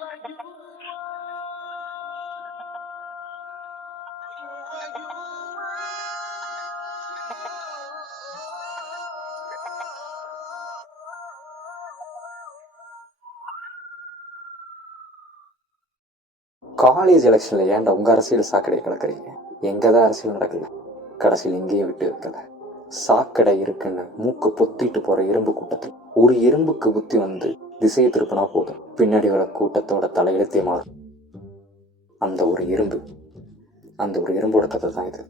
College எலெக்ஷன்ல ஏன்டா உங்க அரசியல் சாக்கடையை கிடக்குறீங்க? எங்கதான் அரசியல் நடக்குது, கடைசியில் எங்கேயே விட்டு வைக்கல. சாக்கடை இருக்குன்னு மூக்கு பொத்திட்டு போற எறும்பு கூட்டத்தில் ஒரு எறும்புக்கு புத்தி வந்து திசையை திருப்பினா போதும், பின்னாடி வர கூட்டத்தோட தலையெழுத்தே மாறும். அந்த ஒரு எறும்போட கதை தான் இது.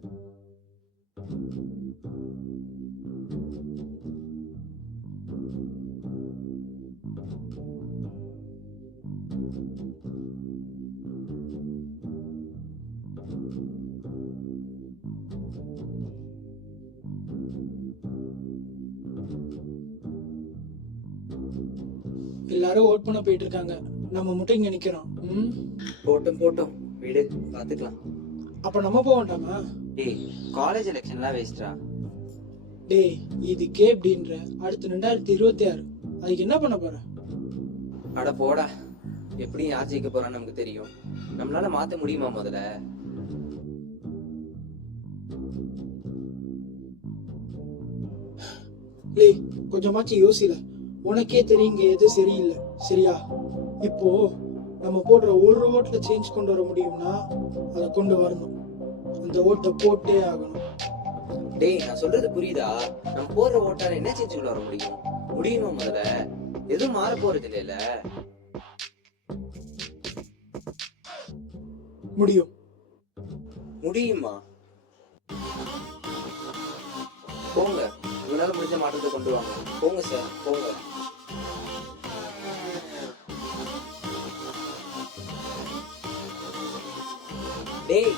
எல்லாரும் ஓட் பண்ண போயிட்டு இருக்காங்க, நம்ம மட்டும் இங்க நிக்கிறோம். போட்டும் வீடு பாத்துக்கலாம். அப்ப நம்ம போக வேண்டாமா? டேய், காலேஜ் எலெக்ஷன்லாம் வேஸ்ட்ரா. டேய், இதுக்கே அப்படின்ற அடுத்து 2026 அதுக்கு என்ன பண்ண போற? அட போடா, எப்படி யார் ஜெயிக்க போறான்னு நமக்கு தெரியும். நம்மளால மாத்த முடியுமா? முதல்ல டேய், கொஞ்சமாச்சு யோசில. உனக்கே தெரியுங்க எது சரியில்லை, சரியா? இப்போ நம்ம போடுற ஒரு ஓட்டுல சேஞ்ச் கொண்டு வர முடியும்னா அதை கொண்டு வரணும். அந்த ஓட்டை போட்டே ஆகணும். டேய், நான் சொல்றது புரியுதா? நம்ம போடுற ஓட்டால என்ன சேஞ்ச் கொண்டு வர முடியும்? முடியுமா? முதல்ல எதுவும் மாற போறது இல்லைல்ல. முடியுமா? போங்க, உங்களால முடிஞ்ச மாற்றத்தை கொண்டு வாங்க. போங்க சார், போங்க. டேய்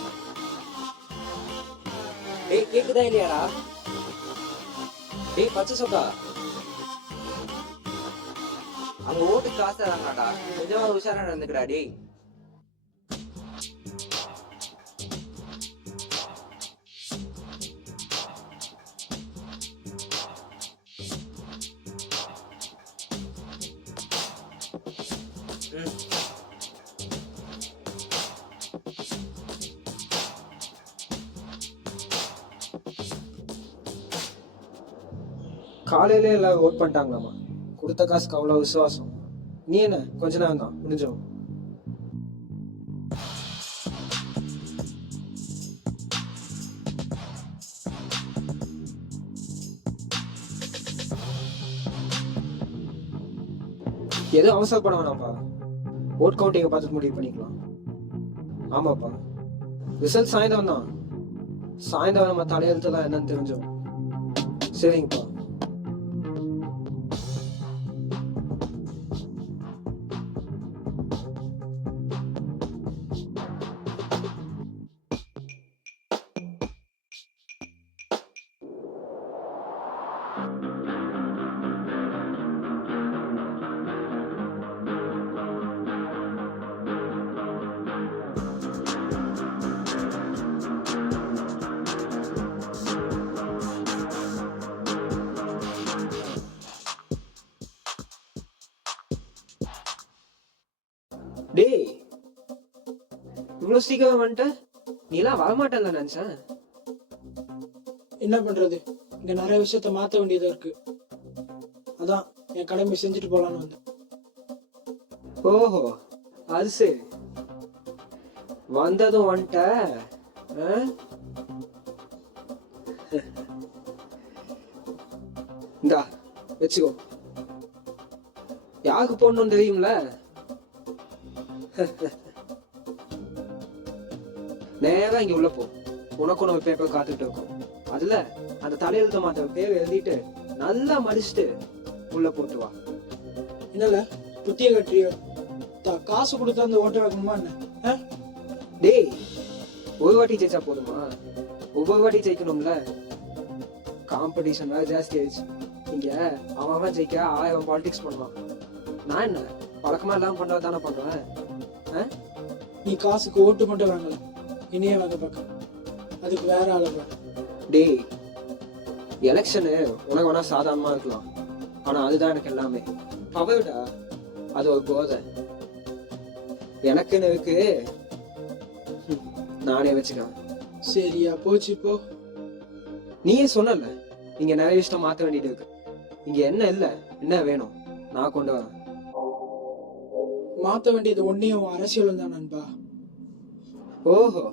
கேக்குதா இல்லையாடா? டேய் பச்சை சொக்கா, அங்க ஓட்டு காசு தராங்கடா, கொஞ்சமா உஷாரா நடந்துக்கடா. டேய் காலையில எல்லாரும் ஓட் பண்ணிட்டாங்களாமா. கொடுத்த காசுக்கு அவ்வளவு விசுவாசம். நீ என்ன கொஞ்ச நேரம் தான் முடிஞ்சோம். எதுவும் அவசரப்பட வேணாம்ப்பா. ஓட் கவுண்டிங்கை பார்த்துட்டு முடிவு பண்ணிக்கலாம். ஆமாப்பா, ரிசல்ட் சாயந்தரம் தான். சாயந்தரம் நம்ம தலையெழுத்துலாம் என்னன்னு தெரிஞ்சோம். சரிங்கப்பா. டேய், இவ்வளவு சீக்கிரம் வந்துட்ட? நீ எல்லாம் வரமாட்டேன்னு நினைச்சேன். என்ன பண்றது, இங்க நிறைய விஷயத்த மாத்த வேண்டியதா இருக்கு. அதான் என் கடமை செஞ்சுட்டு போலான்னு வந்தேன். ஓஹோ, அது சரி. வந்ததும் வந்துட்ட. இந்தா வச்சுக்கோ. யாருக்கு போடணும்னு தெரியும்ல? நேரா இங்க உள்ள போ. உனக்கு நம்ம பேப்பர் காத்துட்டு இருக்கோம். அதுல அந்த தலையெழுத்த மாத்த பேர் எழுதிட்டு நல்லா மடிச்சுட்டு உள்ள போட்டு வா. என்னல புத்திய கட்டியோ? காசு கொடுத்தா அந்த ஓட்ட வைக்கணுமா என்ன? டேய், ஒரு வாட்டி ஜெயிச்சா போதுமா? ஒவ்வொரு வாட்டி ஜெயிக்கணும்ல. காம்படிஷன் வேற ஜாஸ்தி ஆயிடுச்சு. இங்க அவன் ஜெயிக்க 1000 பாலிடிக்ஸ் பண்ணுவான். நான் என்ன பழக்கமா எல்லாம் பண்றது தானே பண்ணுவேன். நீ காசுக்கு ஓட்டு மட்டும் வாங்கல, இனியே வாங்க பார்க்க. அதுக்கு வேற ஆளுங்க. டேய், எலெக்ஷனு உனக்கு வேணா சாதாரணமா இருக்கலாம், ஆனா அதுதான் எனக்கு எல்லாமே. பவர்டா, அது ஒரு போதை. எனக்குன்னு இருக்கு, நானே வச்சுக்கலாம். சரியா போச்சு இப்போ. நீயே சொன்னல, இங்க நிறைய விஷயம் மாத்த வேண்டியது இருக்கு. இங்க என்ன இல்ல, என்ன வேணும், நான் கொண்டு வரேன். மாத்த வேண்டியது ஒன்னையும் அரசியலும் தான் நண்பா. ஓஹோ,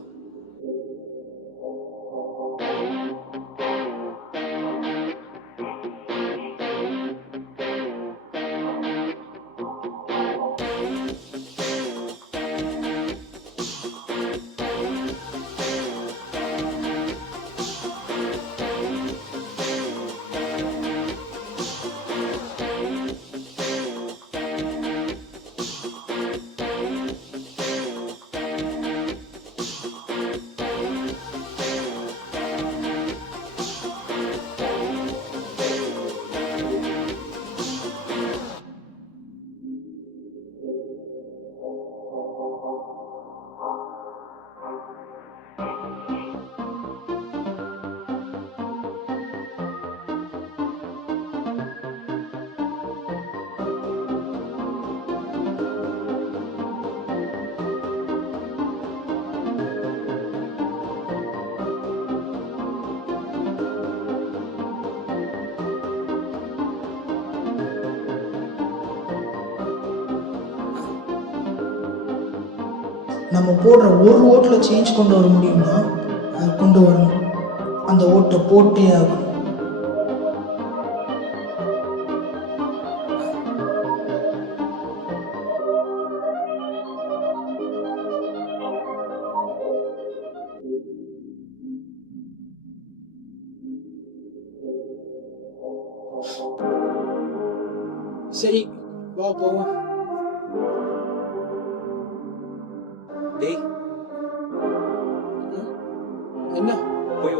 நம்ம போடுற ஒரு ஓட்டில் சேஞ்ச் கொண்டு வர முடியும்னா அதை கொண்டு வரணும். அந்த ஓட்டை போட்டே ஆகணும். சரி, வா போவோம். டேய் என்ன போய்